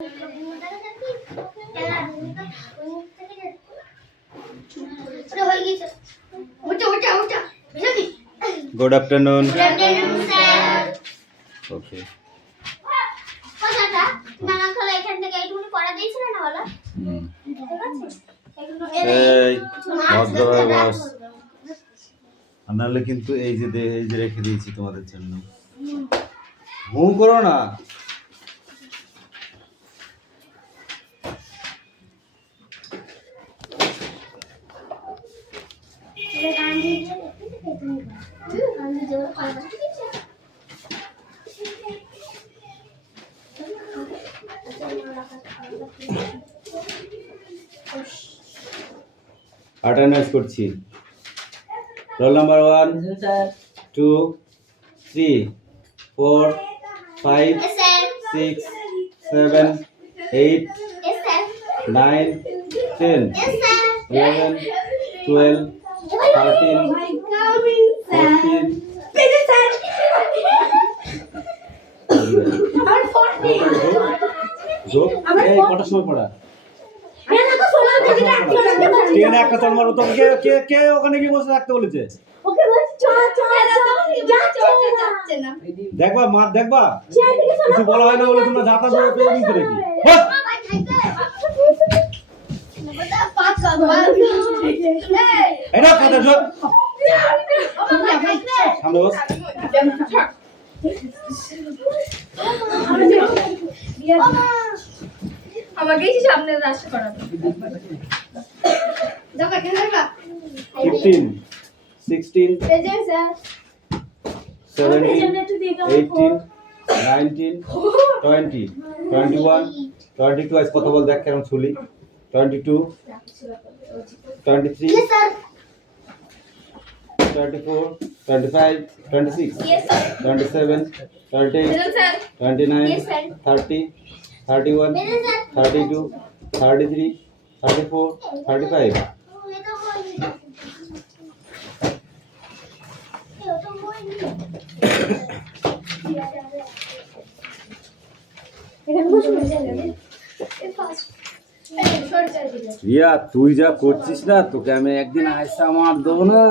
Good afternoon. Good afternoon, sir. Okay. কথাটা নানা খালা এখান থেকে এইটুকু পড়া দিয়েছিল না বলো? এই ভদ্রভাবে বস। নাহলে কিন্তু এই যে রেখে দিয়েছি তোমাদের জন্য। ঘুম করো না। অ্যাটেন্ডেন্স করছি। রোল নাম্বার 1 2 3 4 5 6 7 8 9 10 11 12 13 14 কটার সময় পড়া? ট্রেনে একটা চল মারো তো। কে ওখানে গিয়ে বসে থাকতে বলেছে? দেখবা মার দেখবা, কিছু বলা হয় না বলে তোমরা যাতা ধরে পেয়ে নিতে রেখি। এটা কথা শোন, সামনে বস। আমাকে সামনে রাস্তা করাবে। 15 16 17 18 19 20 21 22 আজ কথা বল দেখ কেমন ছুলি। 22 23 24 25 26 27 28 29 30 31 32 33 34 35 রিয়া তুই যা করছিস না, তোকে আমি একদিন আইসা মার দেবো না।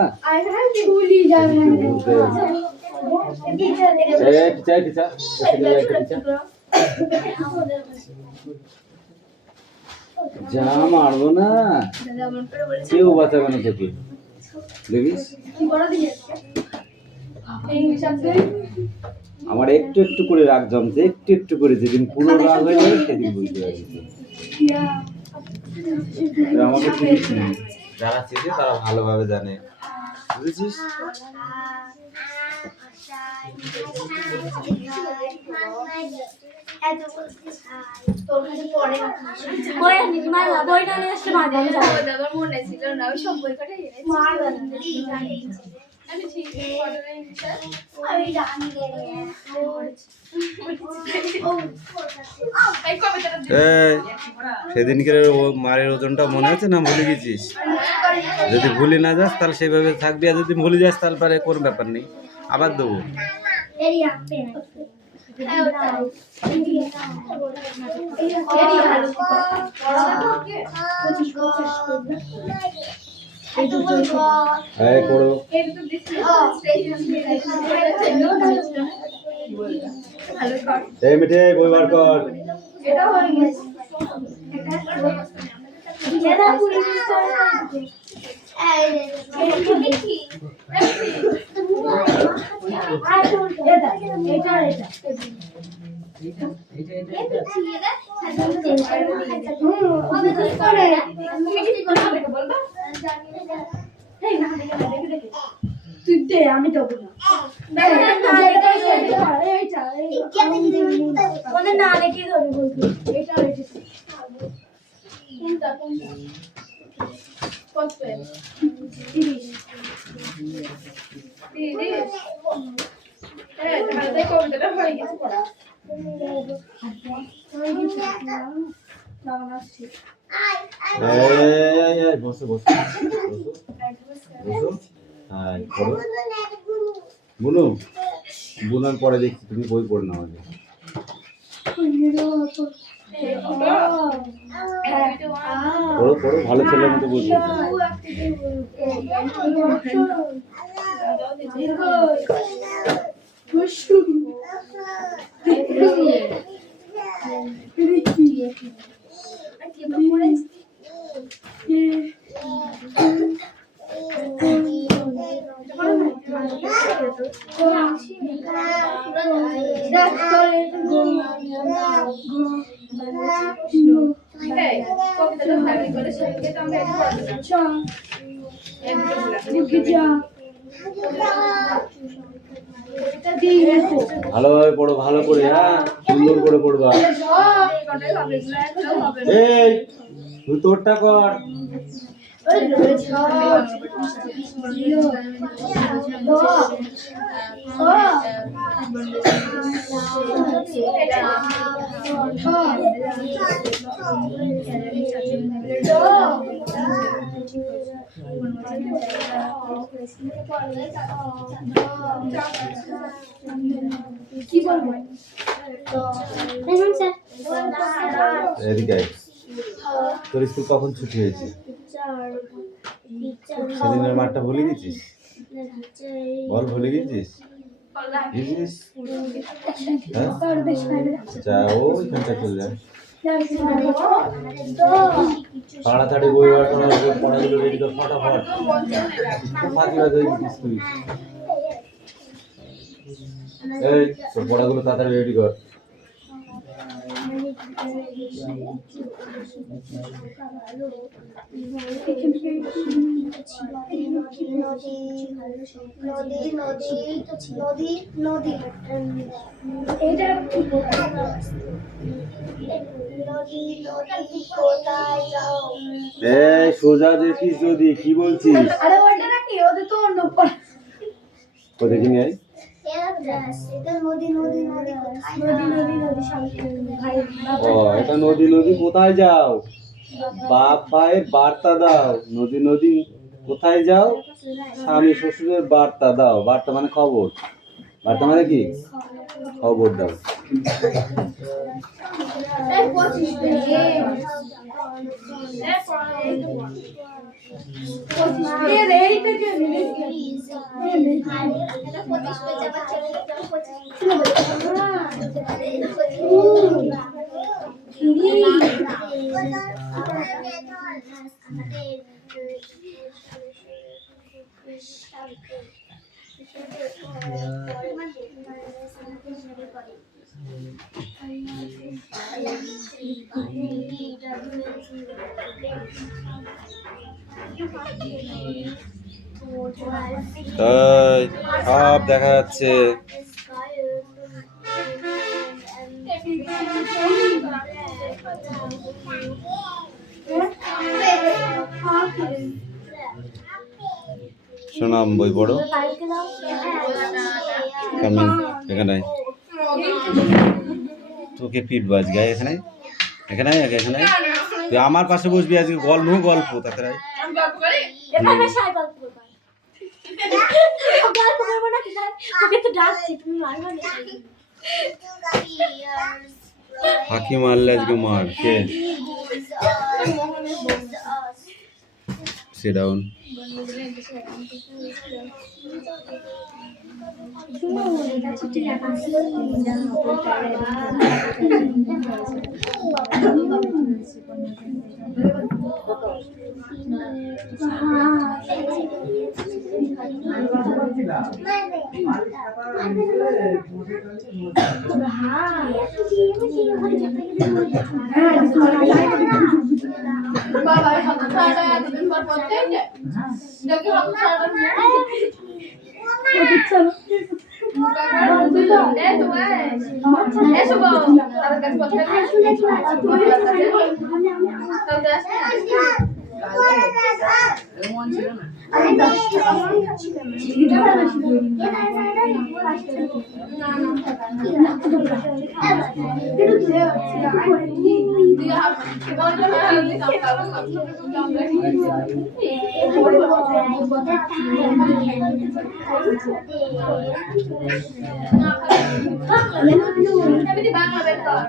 যা মারবো না, কেউ বাঁচাবে না তোকে, দেখিস। আমার একটু একটু করে রাগ জমছে, একটু একটু করে। যেদিন পুরো রাগ হয়ে যাবে সেদিন বুঝতে পারছি। আমাকে যারা চেনে তারা ভালোভাবে জানে, বুঝেছিস? সেদিনকের মারের ওজনটা মনে আছে না ভুলে গেছিস? যদি ভুলে না যাস তাহলে সেভাবে থাকবি, আর যদি ভুলে যাস তাহলে পরে কোনো ব্যাপার নেই, আবার দেবো। পড়ো। এই মিঠে বই বার কর। আমি দেবো না। না রেখে ধরে বলবি এটা রেখেছি। কত 30 তাহলে কবিতাটা হয়ে গেছে পড়া। বসো বসো বুনু, বুনার পরে দেখছি তুমি বই পড়ে নাও আগে। পড়ো পড়ো, ভালো ছেলের মতো বসে। ভালোভাবে পড়ো, ভালো করে, হ্যাঁ, সুন্দর করে পড়বা। এই তুই তোরটা কর। কি বলবো? এদিকে আয়। তোর স্কুল কখন ছুটি হয়েছে? সেদিনের মাঠটা ভুলে গেছিস? বল, ভুলে গেছিস? গেছিস? হ্যাঁ? যা, ওইখানটা চলে যা। তাড়াতাড়ি বই পড়াগুলো রেডি কর, ফটাফট। ফাঁকিবাজ হয়ে গেছিস তুই। এই তোর পড়াগুলো তাড়াতাড়ি রেডি কর। এই সোজা দেখিস যদি, কি বলছিস? আরে ওইটা নাকি ওদের তো অন্য ও দেখি নিয়ে আয়। ও, এটা নদী নদী কোথায় যাও? বাপ ভাইয়ের বার্তা দাও। নদী নদী কোথায় যাও? স্বামী শ্বশুরের বার্তা দাও। বার্তা মানে খবর। বার্তা মানে কি? খবর দাও। তাই সব দেখা যাচ্ছে। শোনাম বই পড়ো। কামিং, এখানে তোকে পিটবো আজকে। এখানে এখানে এখানে তুই আমার পাশে বসবি আজকে। গল্প গল্প তাতে ফাঁকি মারলে আজকে মার কে সে ডাউন। আমি 10 টাকা মনে খাচ্ছি কেন? বাংলা বের কর।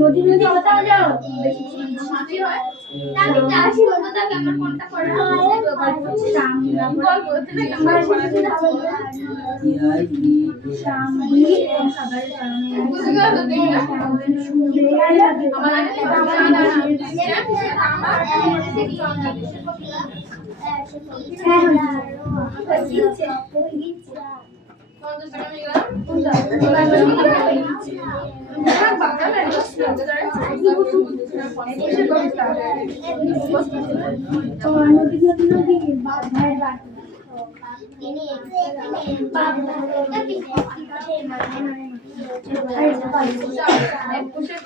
নদী নদী কোথাও যাও আমি চাষি বলবো তাকে আমার কোনটা করে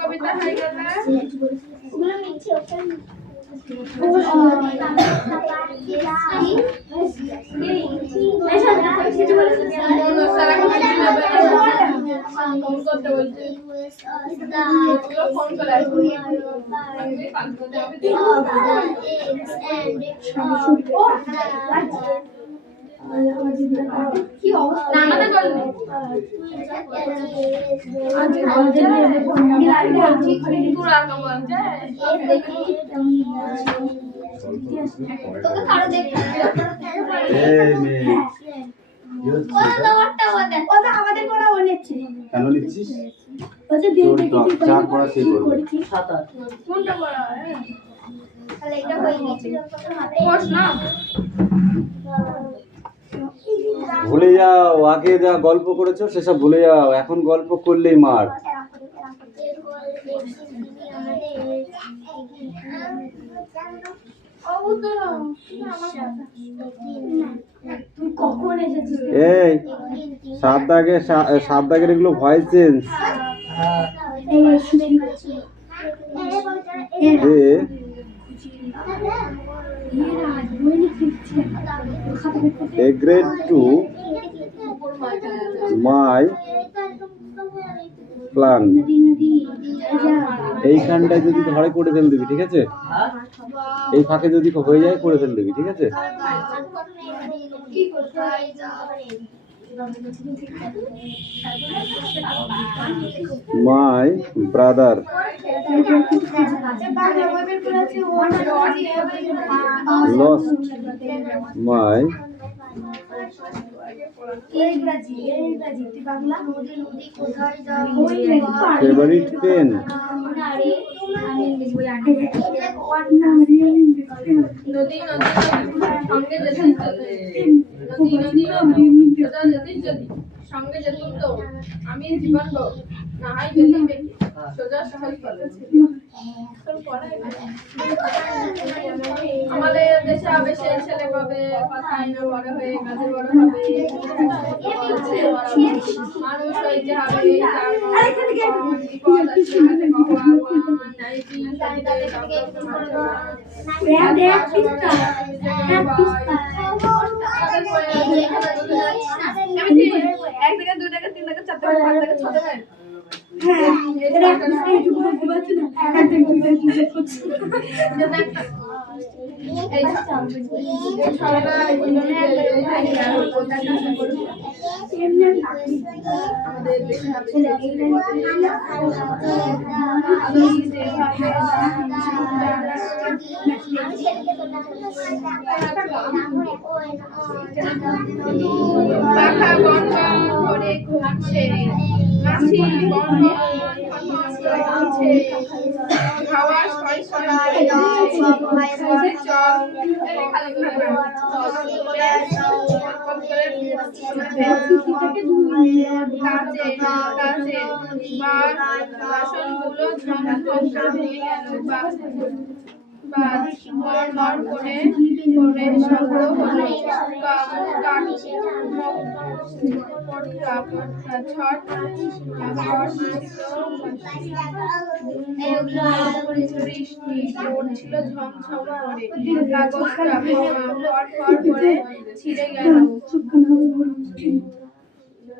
কবিতা হয়ে গেলে কি অবস্থা আমাদের বলবে তোকে কারো দেখতে আমাদের পড়া অনেকছে কেন লিখছিস? ওটা চার পড়া শেষ করবি। কোনটা পড়া তাহলে এটা হয়ে গেছে কোর্স না ভুলে যাও, আগে যা গল্প করেছো সেসব ভুলে যাও, এখন গল্প করলেই মার। এই সাত দাগের এগুলো voice change. A grade to my plan। এইখানটায় যদি ধরে করে ফেল দিবি, ঠিক আছে? এই ফাঁকে যদি হয়ে যায় করে ফেল দিবি, ঠিক আছে? My brother lost my favorite pen। নদী সঙ্গে যদি সঙ্গে যেতুম তো আমি জীবন নাহাই গেলি বেকি সোজা সহজ বলে আমাদের দেশে আবে সেই ছেলে পাবে কথাই না বড় হয়ে কাজে বড় হবে মানুষ হইতে হবে তার বিপদ আছে হাতে ভগবান নাই কি এক টাকা 2 টাকা 3 টাকা 4 টাকা 5 টাকা 6 টাকা পাখা গঙ্গা করে ঘুরছে মাছি বন্ধ ঘুরছে হাওয়া ছয় ছয় চল খালি করে করে কাচে বাসনগুলো ঝমঝম করে ভেঙে গেল। মর করে শব্দ হলো। বৃষ্টি পড়ছিল ঝমঝম করে। কাগজটা ফর করে ছিঁড়ে গেল।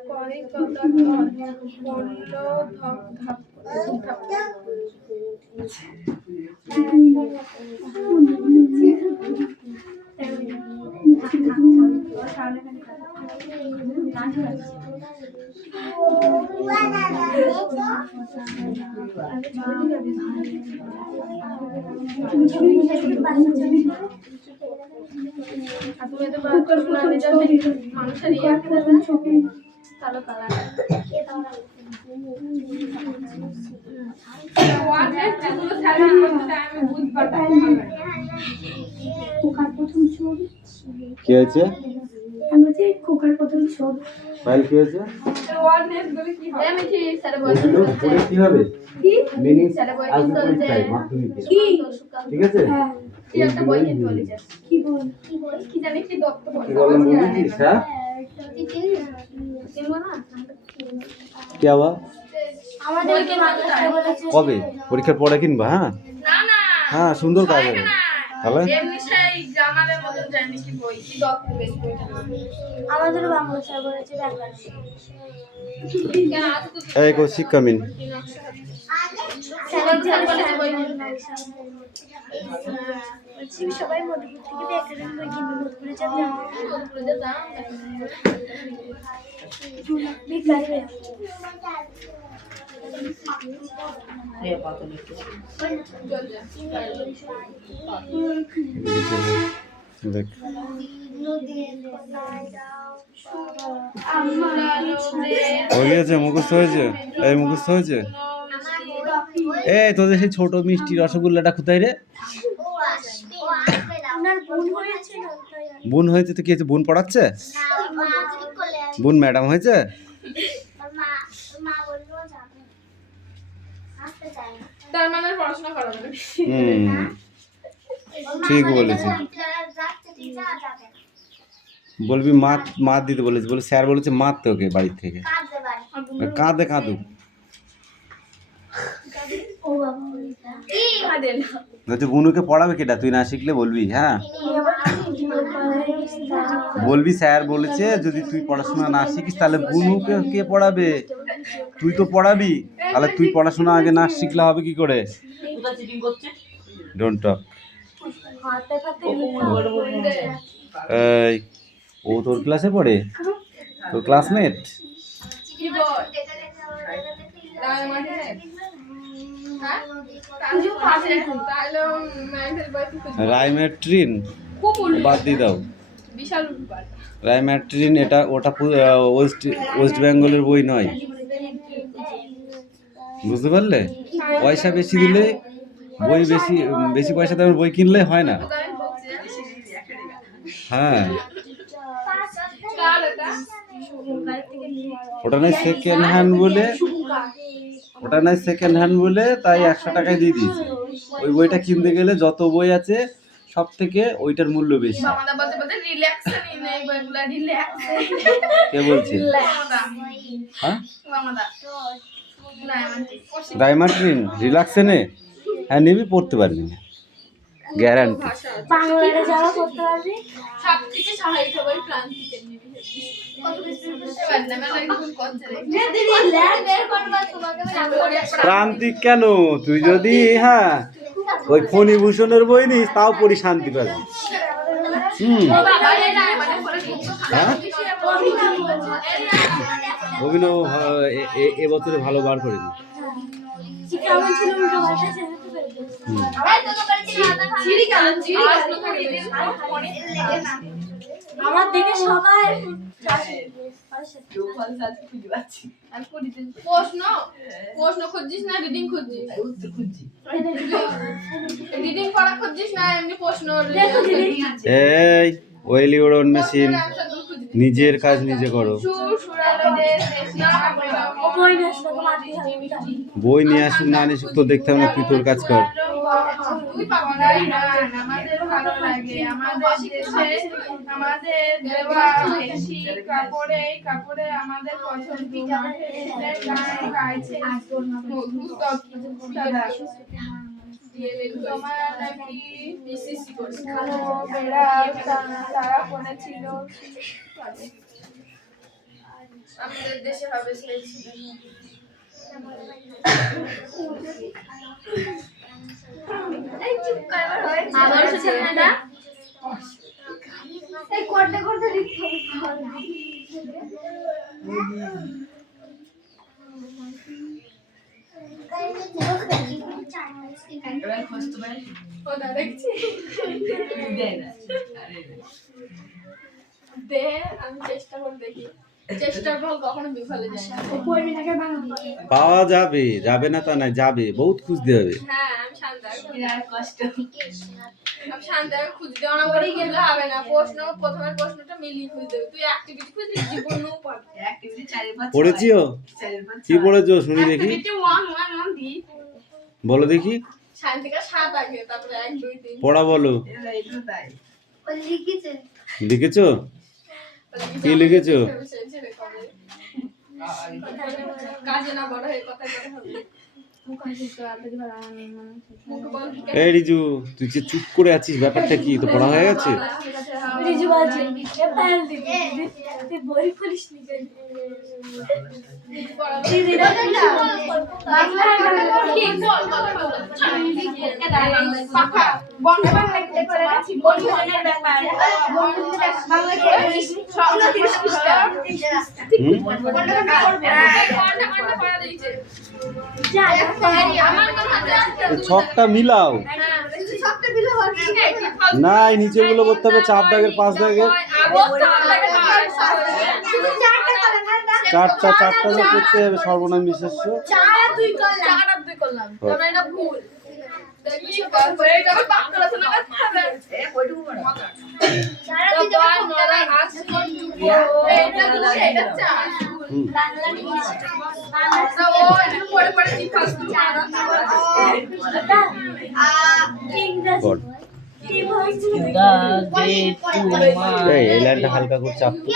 কয়েকটা পড়ল ধপ ধপ করে। কালো কালার কি হয়েছে? খোকার প্রথম ছবি ফাইল কি হয়েছে? আমি কি স্যার এগুলো পড়ে কি হবে? মিনিং স্যার বই আসবে চলছে। পরীক্ষায় মাধ্যমিকে। কি ঠিক আছে? হ্যাঁ কি একটা বই কিনতে বলেছে। কি বল কি জানি কি দত্ত বলে। কি বলে বুঝেছিস? হ্যাঁ কিনবো না। কি আবা? আমাদেরকে মাদ্রাসায় বলেছে কবে? পরীক্ষার পরে কিনবা? হ্যাঁ না না হ্যাঁ, সুন্দর কাজ হবে। তাহলে এমনি সেই জামালের মতন জানি কি বই কি দত্ত বেশ বইটা না। আমাদেরও বাংলা স্যার বলেছে বাংলা কেন আছে তো এই কৌশিক কামিন। স্যার বলেছে বই কিনতে। বলছি সবাই মধুপুর থেকে ব্যাকরণ বই কিনবে মধুপুরে যাবে মধুপুরে যেতাম। বিকালে দেখ হয়ে গেছে, মুখস্থ হয়েছে? এই মুখস্থ হয়েছে? এই তোদের সেই ছোট মিষ্টি রসগোল্লাটা কোথায় রে? ওনার বোন হয়েছে না তাই বোন হয়েছে তো কি হয়েছে? বোন পড়াচ্ছে? বোন ম্যাডাম হয়েছে? তার মানে পড়াশোনা করা যাবে। হুম, ঠিক বলেছে। বলবি মাত দিতে বলেছে, বলে স্যার বলেছে মারতে ওকে বাড়ির থেকে। কাঁদে কাঁদুক, ও বাবা কাঁদে না। তুই বুনুকে পড়াবে কেটা? তুই না শিখলে বলবি। হ্যাঁ বলবি স্যার বলেছে যদি তুই পড়াশোনা না শিখিস তাহলে বুনুকে কে পড়াবে? তুই তো পড়াবি, তাহলে তুই পড়াশোনা আগে না শিখলে হবে কি করে? Don't talk. হাতে হাতে এই ও তোর ক্লাসে পড়ে? তোর ক্লাসমেট? কি বল? রায়মাটি হ্যাঁ তাহলে পাশে তাহলে মেন্টাল বই কি রাইমেট্রিন খুব উল্টো বাদ দিয়ে দাও। বিশাল উল্টো। রাইমেট্রিন এটা ওটা ওয়েস্ট বেঙ্গলের বই নয়, বুঝতে পারলে? পয়সা বেশি দিলে বই বেশি পয়সা দামের বই কিনলে হয় না। হ্যাঁ কাল এটা ওটা নয় সেকেন্ড হ্যান্ড বলে, ওটা নয় সেকেন্ড হ্যান্ড বলে তাই 100 টাকায় দিয়ে দিয়েছে। ওই বইটা কিনতে গেলে যত বই আছে সব থেকে ওইটার মূল্য বেশি। মামাদা বলতে বলতে রিল্যাক্সই নেই বইগুলা রিল্যাক্স। কে বলছে? হ্যাঁ মামাদা রাইমেট্রিন রিল্যাক্সে নে, হ্যাঁ নিবি, পড়তে পারবি না, গ্যারান্টি। বাংলাতে যাওয়া করতে পারবি সব থেকে সহায়ক হবে ক্রান্তিতে নিবি। কত বেশি এবার না মানে একটু করছে রে। দিদি ল্যাব বের করবা তোমাকে প্রান্তিক কেন? তুই যদি হ্যাঁ ওই ফণিভূষণের বই নিস তাও পড়ি শান্তি পাবি। বাবা এটা মানে পরে কিছু হ্যাঁ অভিনব এবছরে ভালো বার করেনি। কেমন ছিল উল্টো ভাষা সেটা চিড়ি কেন চিড়ি আমার দিকে সবাই প্রশ্ন খুঁজছিস না রিডিং খুঁজছিস? রিডিং পড়া খুঁজছিস না এমনি প্রশ্ন? এই ওয়েলি ওড়ন মেশিন। নিজের কাজ নিজে করো। ও বই না আসলে মাটি হাতে বই নিয়ে আসুক না নিয়ে আসুক তো দেখতে হবে না, তুই তোর কাজ কর। আমাদের ভালো লাগে আমাদের দেশে আমাদের দেওয়া বেশি কাপড়ে কাপড়ে আমাদের পছন্দ মাঠে ছেলে গান গাইছে মধু তপ্তারা তোমার নাকি বেড়া তারা পড়েছিল আমাদের দেশে হবে সেই ছিল আবার সেটা না এই করতে করতে লিখতে হবে ওটা দেখছি দে আমি চেষ্টা করে দেখি চেষ্টার ফল কখনো বিফলে যায় না পরিমিটাকে বানাবো পাওয়া যাবে, যাবে না তা নাই, যাবে, বহুত খুঁজতে হবে। হ্যাঁ আমি শান্তাকে খুঁজতে অনা করে গেলে হবে না প্রথমের প্রশ্নটা মিলিয়ে খুঁজতে হবে তুই অ্যাক্টিভিটি খুঁজলি জীবনেও পারবি পড়েছিও? কি পড়েছো শুনি দেখি, অ্যাক্টিভিটি 1 দি বলো দেখি। শান্তিকা 7 আগে তারপরে 1 2 3 পড়া বলো। লিখেছে লিখেছো? কি লিখেছো? কাজে না বড় হয়ে কথা বলা হবে এই রিজু, তুই যে চুপ করে আছিস, ব্যাপারটা কি? তো পড়া হয়ে গেছে? রিজু বলছে পেন দিবি তুই বই খুলিস নি কেন দিদি বাংলা কি বল পাখা বন্ধ বাংলা লিখতে করে আছি বন্ধুদের ব্যাপার বন্ধুদের বাংলা কি সব ছকটা মিলাও। না, এই নিচের গুলো করতে হবে, 4 দাগের 5 দাগের, চারটা যে করতে হবে সর্বনাম বিশেষ্য। পড়। এই লাইনটা হালকা করে চাপ তো।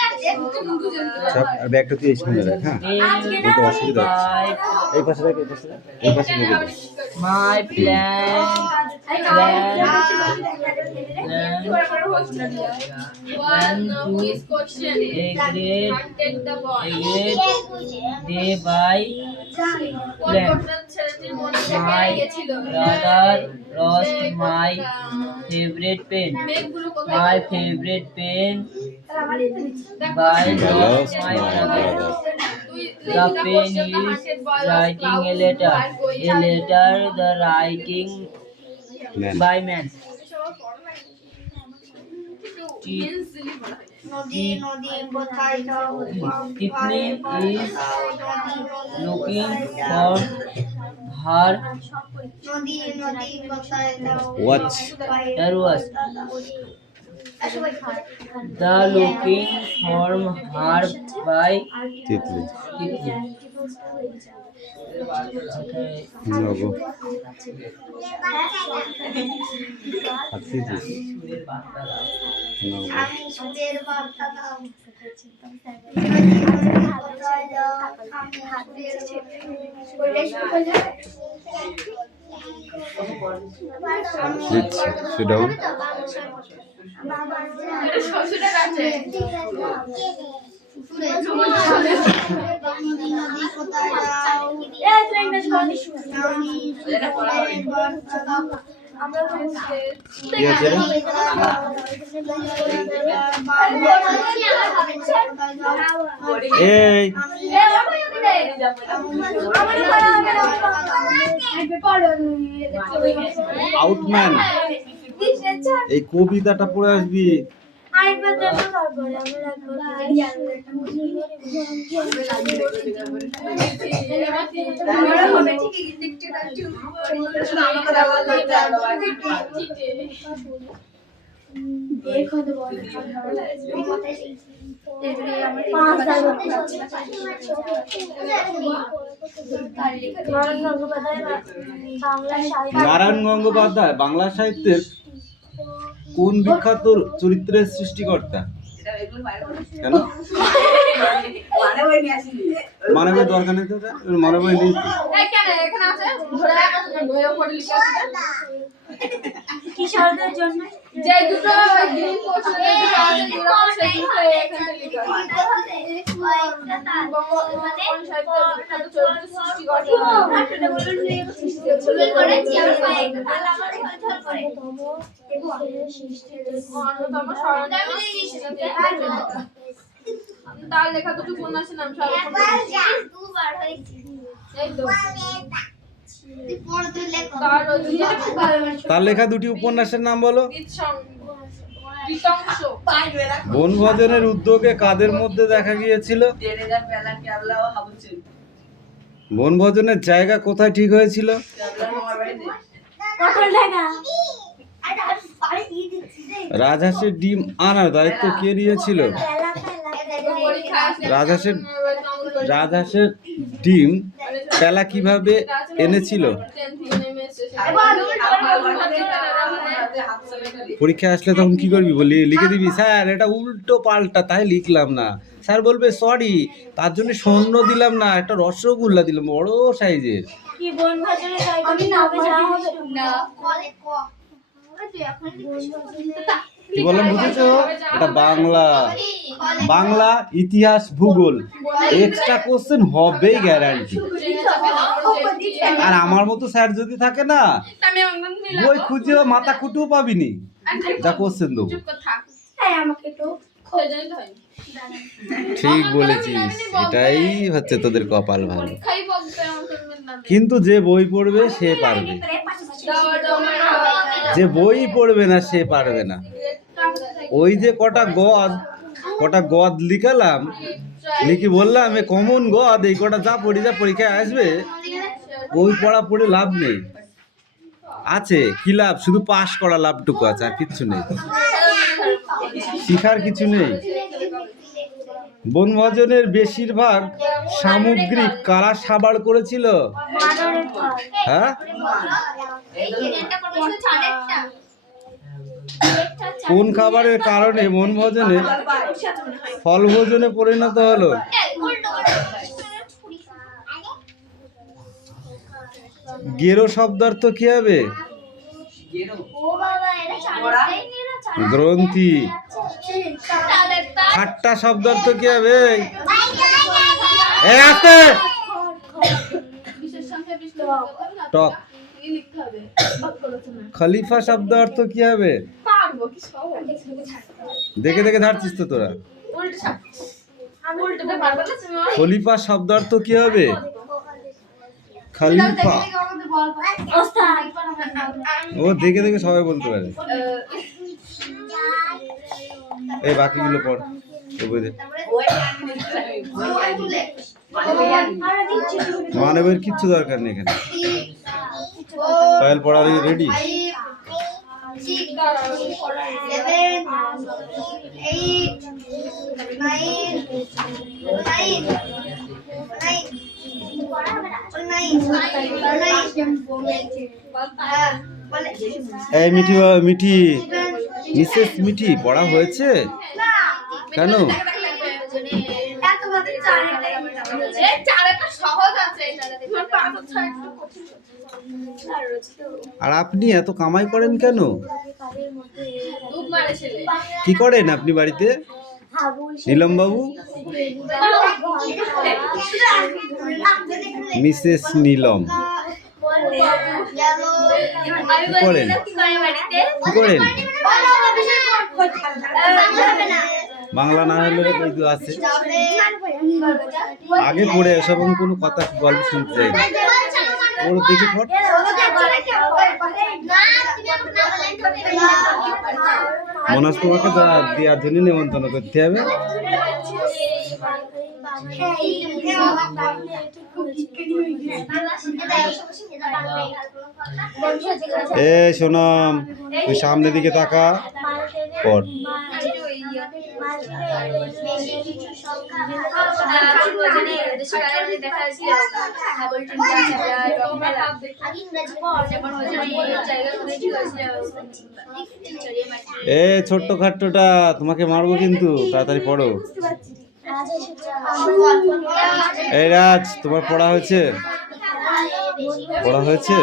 চাপ, আর ব্যাগটা তুই এই সামনে রাখ। হ্যাঁ, তো অসুবিধা হচ্ছে। এই পাশে রাখ, এই পাশে রাখ, এই পাশে রেখে দে। My plan day by plan. My brother lost my favorite pen. My favorite pen by lost my brother. The pen is writing a letter. A letter the writing Man. by man. Tiffany is looking for her Watch. was the looking for her by Titli. Tiffany. নগো। আর তিতলি। নগো। দিচ্ছি, sit down. শ্বশুরের আছে কি আছে রে? এই আউটম্যান, এই কবিতাটা পড়ে আসবি। আরেকবার দেখো তারপরে নারায়ণ গঙ্গোপাধ্যায় বাংলা সাহিত্যের কোন বিখ্যাত চরিত্রের সৃষ্টিকর্তা? কেন মানে বই দরকার নেই তো, মানে বই নেই তো। কিশোরদের জন্য যে দুটো গ্রিন পোস্টার আছে দুটো এখানে লেখা আছে। কোন সাহিত্যের বিখ্যাত চরিত্র সৃষ্টিকর্তা? অন্যতম তার লেখা দুটো উপন্যাসের নাম তার লেখা দুটি উপন্যাসের নাম বলো। বনভোজনের উদ্যোগে কাদের মধ্যে দেখা গিয়েছিল? বনভোজনের জায়গা কোথায় ঠিক হয়েছিল? রাজহাঁসের ডিম আনার দায়িত্ব কে নিয়েছিল? রাজহাঁসের ডিম পেলা কিভাবে এনেছিল? পরীক্ষা আসলে তখন কি করবি? বলি লিখে দিবি স্যার এটা উল্টো পাল্টা তাই লিখলাম না। স্যার বলবে সরি তার জন্য স্বর্ণ দিলাম না, একটা রসগোল্লা দিলাম বড় সাইজের। কি বনভোজনের জায়গায় নামে যাওয়া হবে না? কি বললাম বুঝেছো? এটা বাংলা, বাংলা ইতিহাস ভূগোল এক্সট্রা কোশ্চেন হবেই গ্যারান্টি। আর আমার মতো স্যার যদি থাকে না বই খুঁজেও মাথা খুঁটেও পাবিনি যা কোশ্চেন দেবো। ঠিক বলেছিস, এটাই হচ্ছে তোদের কপাল ভালো। কিন্তু যে বই পড়বে সে পারবে, যে বই পড়বে না সে পারবে না। ওই যে কটা গদ লিখালাম, লিখি বললাম এ কমন গদ, এই কটা যা পড়ি যা পরীক্ষায় আসবে, বই পড়া পড়ে লাভ নেই। আছে কি লাভ? শুধু পাস করা লাভটুকু আছে, আর কিচ্ছু নেই, শিখার কিছু নেই। বনভোজনের বেশিরভাগ সামগ্রী কারা সাবাড় করেছিল? হ্যাঁ, কোন খাবারের কারণে বনভোজনে ফলভোজনে পরিণত হলো? গেরো শব্দার্থ কি হবে? গ্রন্থি। খাট্টা শব্দার্থ কি হবে? টক। খলিফা শব্দ অর্থ কি হবে? দেখে দেখে ধারছিস তো তোরা। খলিফা শব্দ অর্থ কি হবে? খলিফা। ও দেখে দেখে সবাই বলতে পারে। এই বাকিগুলো পড়। মানবের কিচ্ছু দরকার নেই এখানে। ফাইল পড়া রেডি? এই মিঠি, মিসেস মিঠি পড়া হয়েছে কেন? আর আপনি এত কামাই করেন কেন? কি করেন আপনি বাড়িতে নীলম বাবু? মিসেস নীলম কি করেন? কি করেন? বাংলা না হলে আছে আগে পড়ে এসব কোনো কথা গল্প শুনতে চাই না। ওর দেখি পড়। মনাস তোমাকে দেওয়ার জন্য নেমন্তন্ন করতে হবে। এ সোনম, তুই সামনের দিকে তাকা, পড়। এ ছোট্ট খাট্টটা, তোমাকে মারবো কিন্তু, তাড়াতাড়ি পড়ো। এই রাজ, তোমার পড়া হয়েছে? পড়া হয়েছে?